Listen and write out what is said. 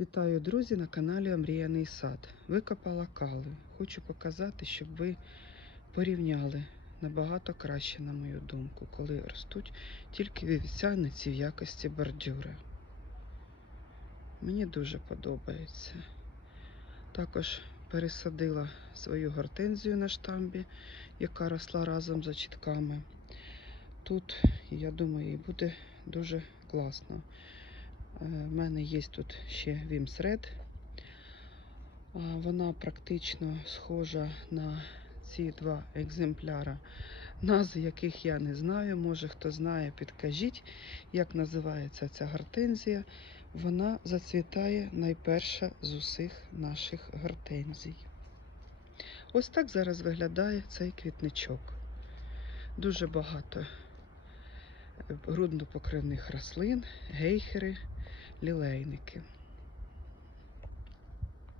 Вітаю, друзі, на каналі Омріяний сад. Викопала кали. Хочу показати, щоб ви порівняли набагато краще, на мою думку, коли ростуть тільки вівсяниці в якості бордюри. Мені дуже подобається. Також пересадила свою гортензію на штамбі, яка росла разом за чітками. Тут, я думаю, буде дуже класно. У мене є тут ще Вімсред. Вона практично схожа на ці два екземпляра, назви яких я не знаю. Може хто знає, підкажіть, як називається ця гортензія. Вона зацвітає найперша з усіх наших гортензій. Ось так зараз виглядає цей квітничок. Дуже багато груднопокривних рослин, гейхери, лілейники.